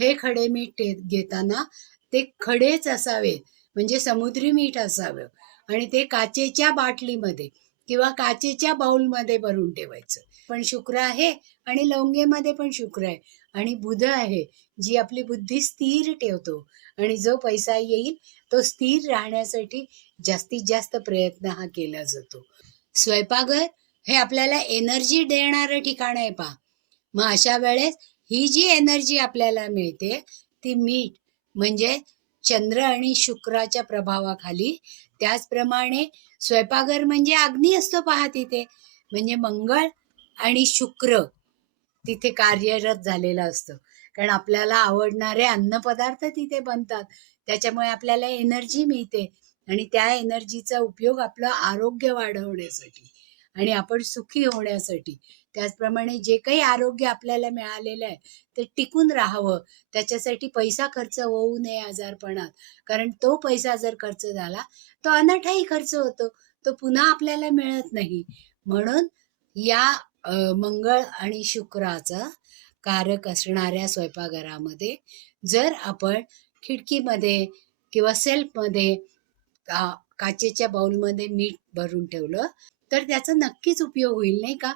हे खडे मीठ घेताना ते खडेच असावेत म्हणजे समुद्री मीठ असावं. आणि ते काचेच्या बाटलीमध्ये किंवा काचेच्या बाऊलमध्ये भरून ठेवायचं. पण शुक्र आहे आणि लवंगेमध्ये पण शुक्र आहे. आणि बुध आहे जी आपली बुद्धी स्थिर ठेवतो. आणि जो पैसा येईल तो स्थिर राहण्यासाठी जास्तीत जास्त प्रयत्न हा केला जातो. स्वयंपाकघर हे आपल्याला एनर्जी देणारं ठिकाण आहे पा मग अशा वेळेस ही जी एनर्जी आपल्याला मिळते ती मीठ म्हणजे चंद्र आणि शुक्राच्या प्रभावाखाली. त्याचप्रमाणे स्वयंपाकघर म्हणजे अग्नी असतो पहा तिथे. म्हणजे मंगळ आणि शुक्र तिथे कार्यरत झालेलं असतं. कारण आपल्याला आवडणारे अन्नपदार्थ तिथे बनतात. त्याच्यामुळे आपल्याला एनर्जी मिळते. आणि त्या एनर्जीचा उपयोग आपलं आरोग्य वाढवण्यासाठी. आणि आपण सुखी होण्यासाठी. त्याचप्रमाणे जे काही आरोग्य आपल्याला मिळालेलं आहे ते टिकून राहावं. त्याच्यासाठी पैसा खर्च होऊ नये आजारपणात. कारण तो पैसा जर खर्च झाला तो अनाठाही खर्च होतो. तो पुन्हा आपल्याला मिळत नाही. म्हणून या मंगळ आणि शुक्राचा कारक असणाऱ्या स्वयंपाकघरामध्ये जर आपण खिडकीमध्ये किंवा सेल्फमध्ये काचेच्या बाउलमध्ये मीठ भरून ठेवलं तर त्याचा नक्कीच उपयोग होईल नाही का?